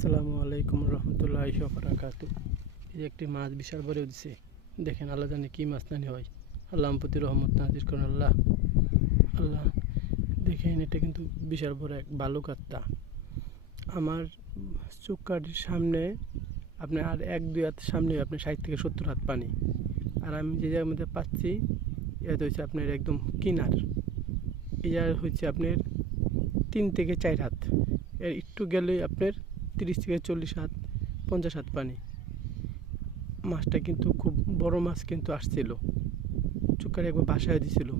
আসসালামু আলাইকুম রহমতুল্লাহি ওয়া বারাকাতুহু। এই একটি মাছ বিশাল বড় দিছে। দেখেন আল্লাহ জানে কি মাছ নানি হয়। আল্লাহ প্রতি রহমত নাজির করেন আল্লাহ। আল্লাহ দেখেন এটা কিন্তু বিশাল বড় এক বালুকাত্তা। আমার চুক্কাটির সামনে আপনার আর এক দুই হাত সামনে আপনার 60 থেকে 70 হাত পানি। আর আমি যে জায়গার মধ্যে পাচ্ছি এটা হচ্ছে আপনার একদম কিনার। এই জায়গা হচ্ছে আপনার 3 থেকে 4 হাত। এর একটু গেলেই আপনার 30 থেকে 40 হাত 50 হাত পানি। মাছটা কিন্তু খুব বড় মাছ কিন্তু আসছিল, চুক্কারে একবার বাসায় দিছিল।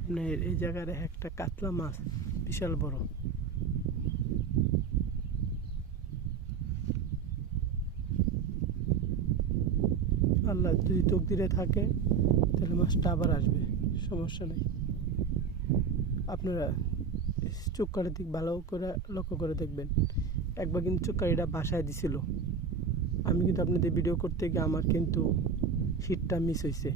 আপনার এই জায়গার একটা কাতলা মাছ বিশাল বড়। আল্লাহ যদি তকদিরে থাকে তাহলে মাছটা আবার আসবে, সমস্যা নেই। আপনারা চুক্কারের দিক ভালো করে লক্ষ্য করে দেখবেন। একবার কিন্তু চুক্কারিটা বাসায় দিছিল, আমি কিন্তু আপনাদের ভিডিও করতে গিয়ে আমার কিন্তু শীটটা মিস হয়েছে।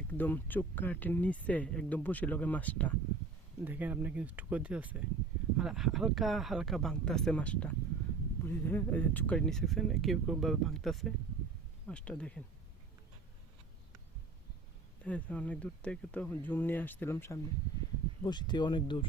একদম চুক্কাটির নিচে একদম বসে লগে মাছটা দেখেন, আপনি কিন্তু ঠুকর দিয়ে আছে আর হালকা হালকা ভাঙতেছে মাছটা। বুঝে চুক্কাটির নিচে কিভাবে ভাঙতেছে মাছটা দেখেন। অনেক দূর থেকে তো জুম নিয়ে আসছিলাম, সামনে বসিতে অনেক দূর।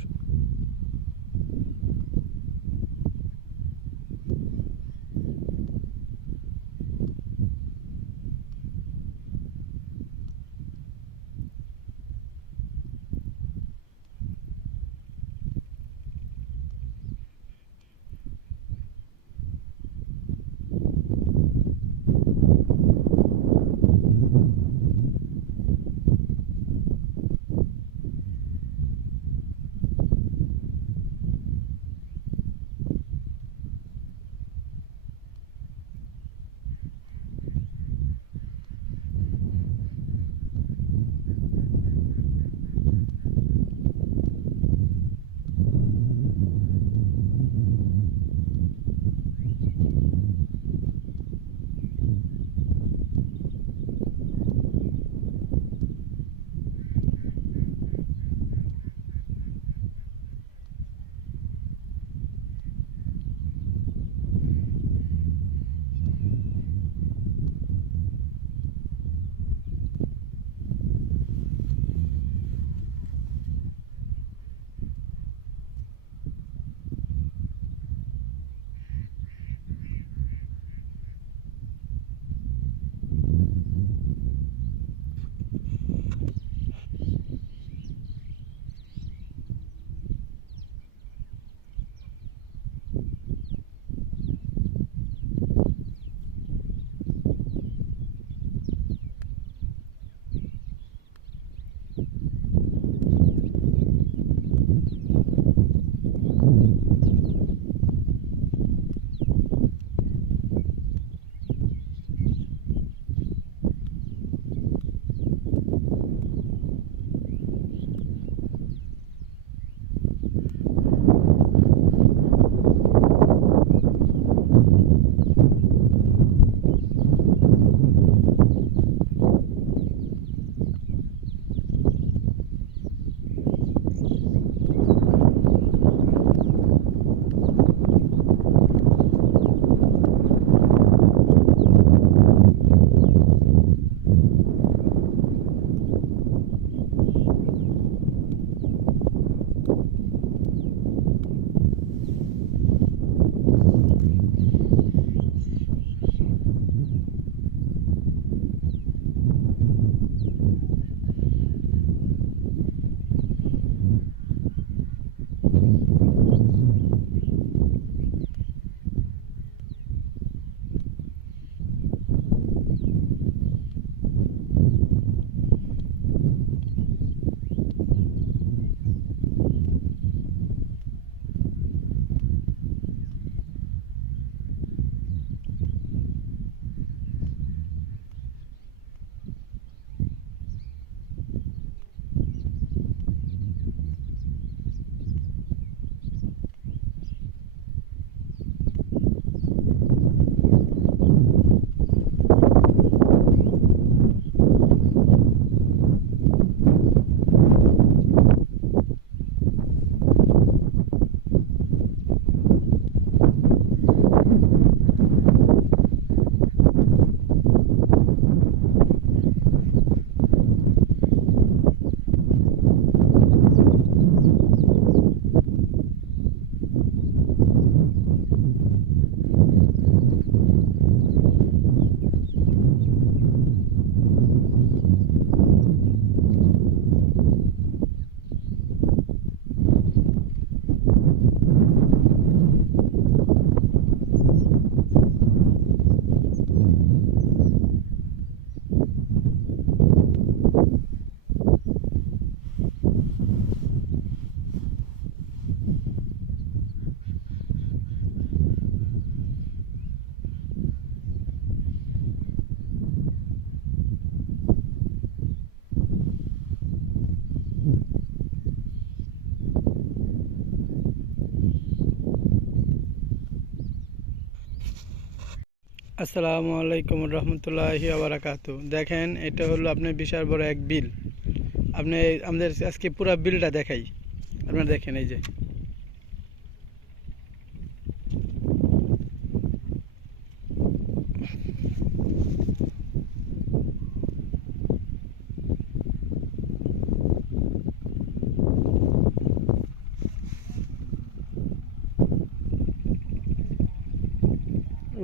আসসালামু আলাইকুম রহমতুল্লাহি বারাকাতু। দেখেন এটা হলো আপনার বিশাল বড় এক বিল। আপনি আমাদের আজকে পুরো বিলটা দেখাই। আপনারা দেখেন এই যে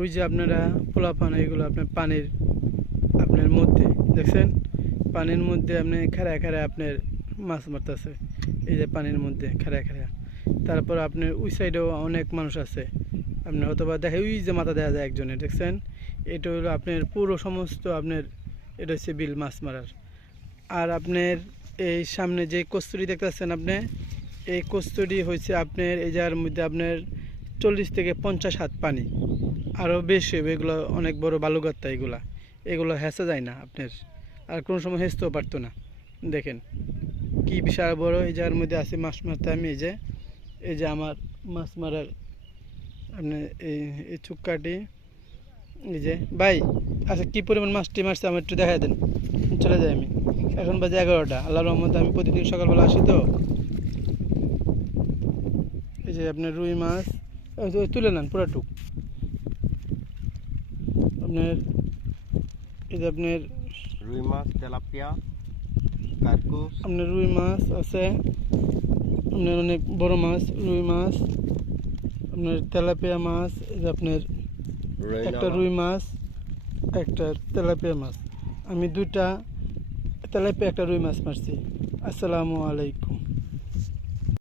ওই যে আপনারা পোলাপান এগুলো আপনার পানির আপনার মধ্যে দেখছেন, পানির মধ্যে আপনি খাড়া খাড়া আপনার মাছ মারতেছে। এই যে পানির মধ্যে খাড়া খাড়া। তারপর আপনার ওই সাইডেও অনেক মানুষ আছে। আপনার অথবা দেখে ওই যে মাথা দেখা যায় একজনের, দেখছেন। এটা হলো আপনার পুরো সমস্ত আপনার, এটা হচ্ছে বিল মাছ মারার। আর আপনার এই সামনে যে কস্তুরি দেখতেছেন আপনি, এই কস্তুরি হয়েছে আপনার এই জায়গার মধ্যে আপনার 40 থেকে 50 হাত পানি, আরও বেশি হবে। এগুলো অনেক বড় বালুগাত্তা, এগুলো হেঁচা যায় না আপনার, আর কোনো সময় হেঁচতেও পারতো না। দেখেন কি বিশাল বড় এই জায়গার মধ্যে আছে মাছ মারতে। আমি এই যে আমার মাছ মারার আপনার এই এই চুক্কাটি, এই যে ভাই, আচ্ছা কী পরিমাণ মাছটি মারছে আমার একটু দেখাই দেন, চলে যাই আমি। এখন বাজে 11টা। আল্লাহর রহমতে আমি প্রতিদিন সকালবেলা আসি তো। এই যে আপনার রুই মাছ তুলে নেন পুরাটুক আপনার। এই যে আপনার রুই মাছ, তেলাপিয়া, কার্কুস, আপনার রুই মাছ আছে, আপনার অনেক বড় মাছ, রুই মাছ, আপনার তেলাপিয়া মাছ। এই যে আপনার একটা রুই মাছ, একটা তেলাপিয়া মাছ। আমি 2টা তেলাপিয়া একটা রুই মাছ মারছি। আসসালামু আলাইকুম।